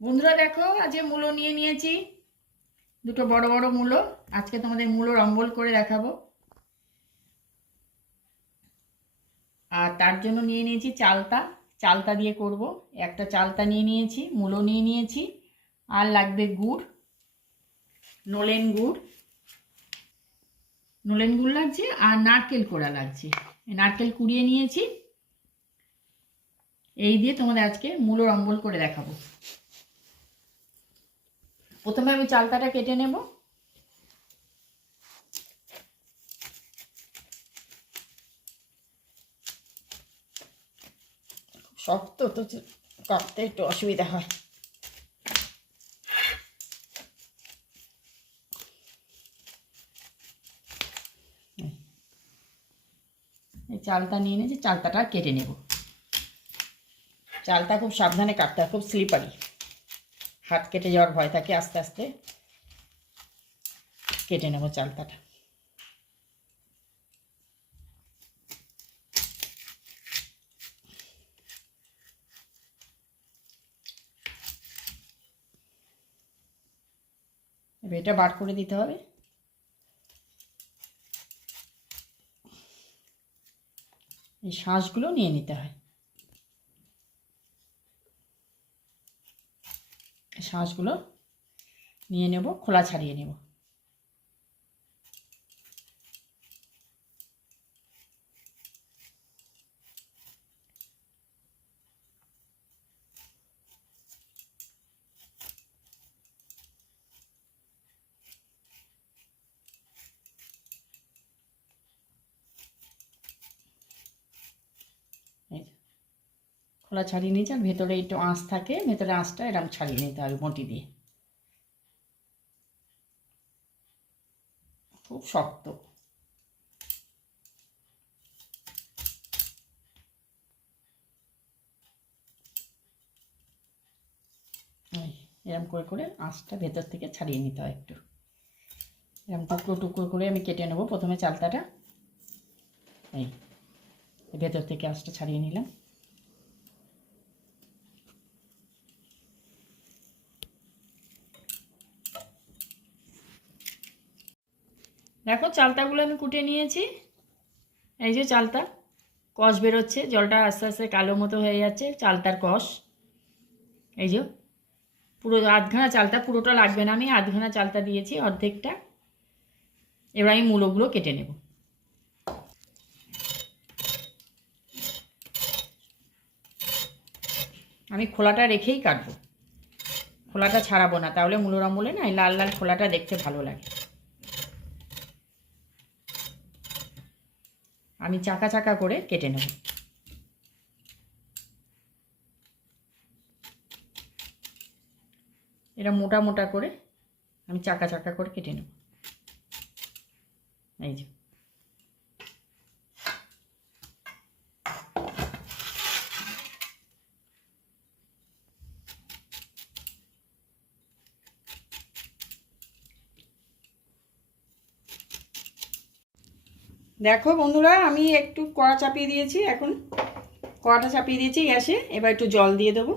বন্ধুরা দেখো, আজকে মূলো নিয়ে নিয়েছি, দুটো বড় বড় মূলো। আজকে তোমাদের মূলোর অম্বল করে দেখাবো। আর তার জন্য নিয়ে নিয়েছি চালতা। চালতা দিয়ে করব। একটা চালতা নিয়ে নিয়েছি, মূলো নিয়ে নিয়েছি, আর লাগবে গুড়, নলেন গুড়। নলেন গুড় লাগছে, আর নারকেল কোড়া লাগছে। নারকেল কুড়িয়ে নিয়েছি। এই দিয়ে তোমাদের আজকে মূলোর অম্বল করে দেখাবো। প্রথমে আমি চালতাটা কেটে নেব। শক্ত তো, কাটতে একটু অসুবিধা হয়। এই চালতা নিয়ে নিয়েছি, চালতাটা কেটে নেব। চালটা খুব সাবধানে কাটতে হয়, খুব স্লিপারি, হাত কেটে যাওয়ার ভয় থাকে। আস্তে আস্তে কেটে নেব চালতাটা। এবার এটা বার করে দিতে হবে। এই শাঁসগুলো নিয়ে নিতে হয়। শাঁসগুলো নিয়ে নেব, খোলা ছাড়িয়ে নেব। এই খোলা ছাড়িয়ে নিয়েছি, আর ভেতরে একটু আঁশ থাকে, ভেতরে আঁশটা এরকম ছাড়িয়ে নিতে হবে বঁটি দিয়ে। খুব শক্ত। এরকম করে করে আঁশটা ভেতর থেকে ছাড়িয়ে নিতে হয় একটু। এরকম টুকরো টুকরো করে আমি কেটে নেব প্রথমে চালতাটা। এই ভেতর থেকে আঁশটা ছাড়িয়ে নিলাম। দেখো, চালতাগুলো আমি কুটে নিয়েছি। এই যে চালতা, কষ বেরোচ্ছে, জলটা আস্তে আস্তে কালো মতো হয়ে যাচ্ছে, চালতার কষ। এই যে পুরো আধখানা চালতা, পুরোটা লাগবে না, আমি আধখানা চালতা দিয়েছি, অর্ধেকটা। এবার আমি মূলোগুলো কেটে নেব। আমি খোলাটা রেখেই কাটবো, খোলাটা ছাড়াবো না, তাহলে মূলোর অম্বলে না লাল লাল খোলাটা দেখতে ভালো লাগে। আমি চাকা চাকা করে কেটে নেব। এটা মোটা মোটা করে আমি চাকা চাকা করে কেটে নেব। এই যে দেখো বন্ধুরা, আমি একটু কড়া চাপিয়ে দিয়েছি। এখন কড়াটা চাপিয়ে দিয়েছি গ্যাসে। এবার একটু জল দিয়ে দেবো।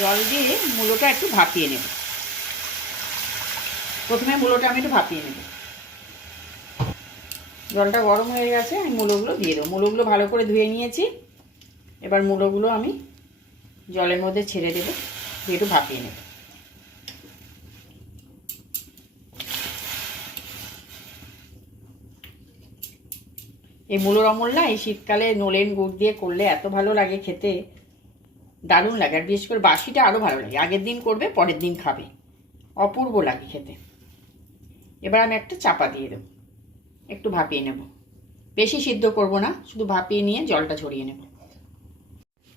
জল দিয়ে মূলোটা একটু ভাপিয়ে নেব। প্রথমে মূলোটা আমি একটু ভাপিয়ে নেব। জলটা গরম হয়ে গেছে, আমি মূলোগুলো দিয়ে দেবো। মূলোগুলো ভালো করে ধুয়ে নিয়েছি। এবার মূলোগুলো আমি জলের মধ্যে ছেড়ে দেবো, দিয়ে একটু ভাপিয়ে নেব। এই মূলোর অম্বল না এই শীতকালে নলেন গুড় দিয়ে করলে এত ভালো লাগে খেতে, দারুণ লাগে। আর বিশেষ করে বাসিটা আরও ভালো লাগে। আগের দিন করবে, পরের দিন খাবে, অপূর্ব লাগে খেতে। এবার আমি একটা চাপা দিয়ে দেবো, একটু ভাপিয়ে নেব। বেশি সিদ্ধ করব না, শুধু ভাপিয়ে নিয়ে জলটা ঝরিয়ে নেব।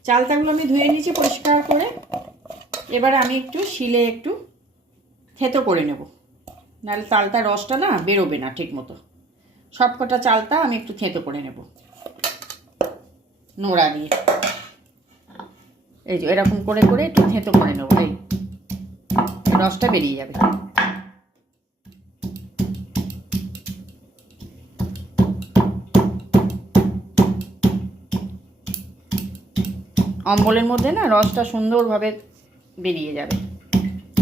চালতাগুলো আমি ধুয়ে নিয়েছি পরিষ্কার করে। এবার আমি একটু শিলে একটু থেতো করে নেব, নাহলে চালতার রসটা না বেরোবে না ঠিক মতো। সবকটা চালতা আমি একটু থেতো করে নেব নোড়া দিয়ে। এই যে এরকম করে করে একটু থেতো করে নেব, এই রসটা বেরিয়ে যাবে। অম্বলের মধ্যে না রসটা সুন্দরভাবে বেরিয়ে যাবে,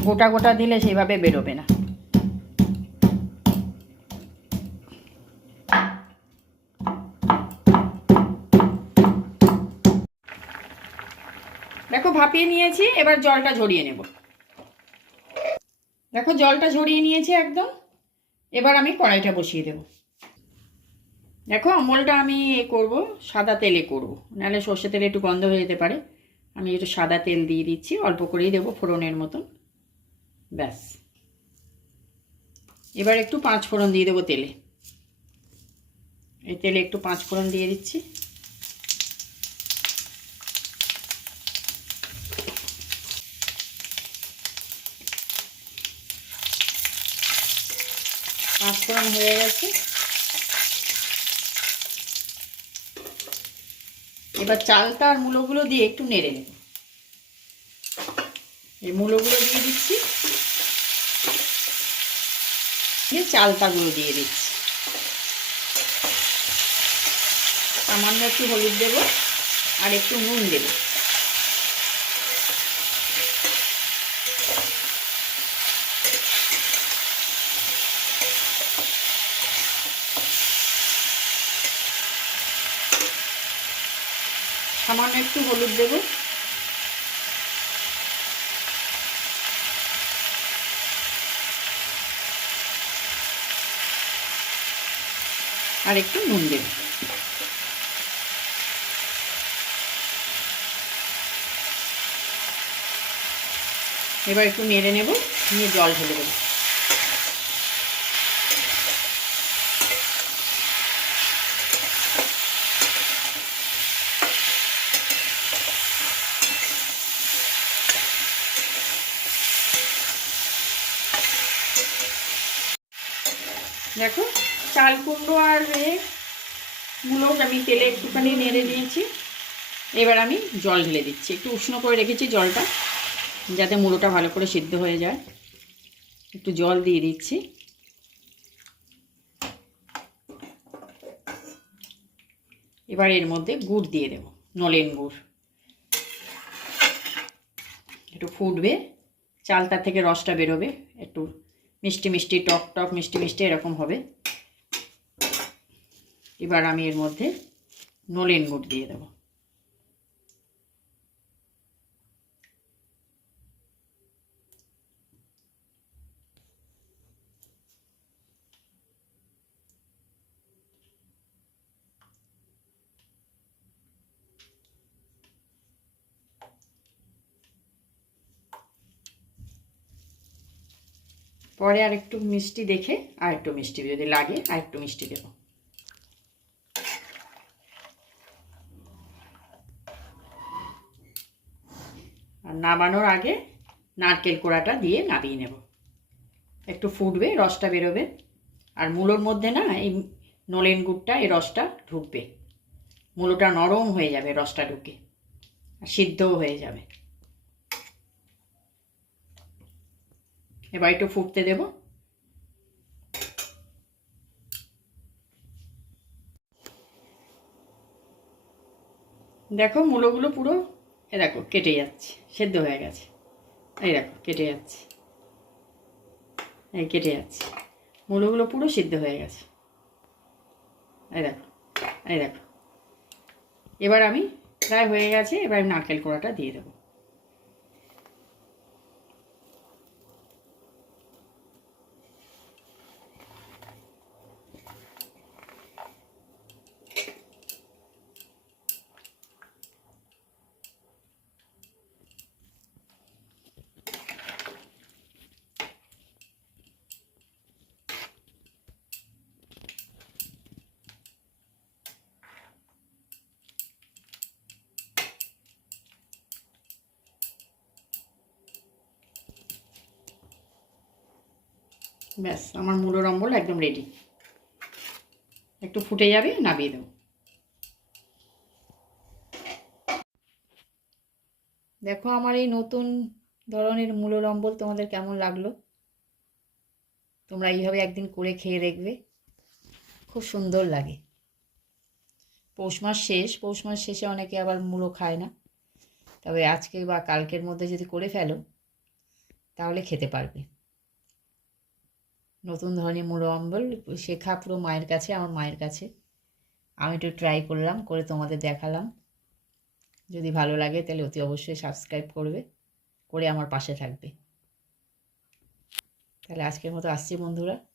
গোটা গোটা দিলে সেইভাবে বেরোবে না। দেখো ভাপিয়ে নিয়েছি, এবার জলটা ঝরিয়ে নেব। দেখো জলটা ঝরিয়ে নিয়েছি একদম। এবার আমি কড়াইটা বসিয়ে দেব। দেখো অম্বলটা আমি করব সাদা তেলে করব, নাহলে সর্ষে তেলে একটু গন্ধ হয়ে যেতে পারে। আমি একটু সাদা তেল দিয়ে দিচ্ছি, অল্প করেই দেবো ফোড়নের মতন, ব্যাস। এবার একটু 5 ফোড়ন দিয়ে দেবো তেলে। এই তেলে একটু 5 ফোড়ন দিয়ে দিচ্ছি। পাঁচফোড়ন হয়ে গেছে। এবার চালটা আর মূলোগুলো দিয়ে একটু নেড়ে নেব। এই মূলোগুলো দিয়ে দিচ্ছি, দিয়ে চালটাগুলো দিয়ে দিচ্ছি। সামান্য একটু হলুদ দেব আর একটু নুন দেব। সামান্য একটু হলুদ দেব, আর একটু নুন দেব। এবার একটু নেড়ে নেব, নিয়ে জল ঢেলে দেবো। দেখো চাল কুমড়ো আর মূলো আমি তেলে একটুখানি নেড়ে দিয়েছি। এবার আমি জল ঢেলে দিচ্ছি, একটু উষ্ণ করে রেখেছি জলটা, যাতে মূলোটা ভালো করে সিদ্ধ হয়ে যায়। একটু জল দিয়ে দিচ্ছি। এবার এর মধ্যে গুড় দিয়ে দেব, নলেন গুড়। একটু ফুটবে, চালটা থেকে রসটা বেরোবে, একটু মিষ্টি মিষ্টি টক টক মিষ্টি মিষ্টি এরকম হবে। এবার আমি এর মধ্যে নলেন গুড় দিয়ে দেব। পরে আর একটু মিষ্টি দেখে আর একটু মিষ্টি যদি লাগে আর একটু মিষ্টি দেব। আর নামানোর আগে নারকেল কোড়াটা দিয়ে নামিয়ে নেব। একটু ফুটবে, রসটা বেরোবে, আর মূলোর মধ্যে না এই নলেন গুড়টা এই রসটা ঢুকবে, মূলোটা নরম হয়ে যাবে রসটা ঢুকে, আর সিদ্ধও হয়ে যাবে। এবার একটু ফুটতে দেব। দেখো মূলোগুলো পুরো দেখো কেটে যাচ্ছে, সেদ্ধ হয়ে গেছে। এই দেখো কেটে যাচ্ছে, এই কেটে যাচ্ছে, মূলোগুলো পুরো সিদ্ধ হয়ে গেছে। এই দেখো, এই দেখো। এবার আমি প্রায় হয়ে গেছে, এবার আমি নারকেল কোড়াটা দিয়ে দেবো। ব্যাস, আমার মূলোর অম্বল একদম রেডি। একটু ফুটে যাবে, নামিয়ে দেবো। দেখো আমার এই নতুন ধরনের মূলোর অম্বল তোমাদের কেমন লাগলো। তোমরা এইভাবে একদিন করে খেয়ে দেখবে, খুব সুন্দর লাগে। পৌষ মাস শেষ, পৌষ মাস শেষে অনেকে আবার মূলো খায় না, তবে আজকে বা কালকের মধ্যে যদি করে ফেলো তাহলে খেতে পারবে। নতুন ধরনের মুলো অম্বল শেখা পুরো মায়ের কাছে, আমার মায়ের কাছে। আমি একটু ট্রাই করলাম, করে তোমাদের দেখালাম। যদি ভালো লাগে তাহলে অতি অবশ্যই সাবস্ক্রাইব করবে, করে আমার পাশে থাকবে। তাহলে আজকের মতো আসছি বন্ধুরা।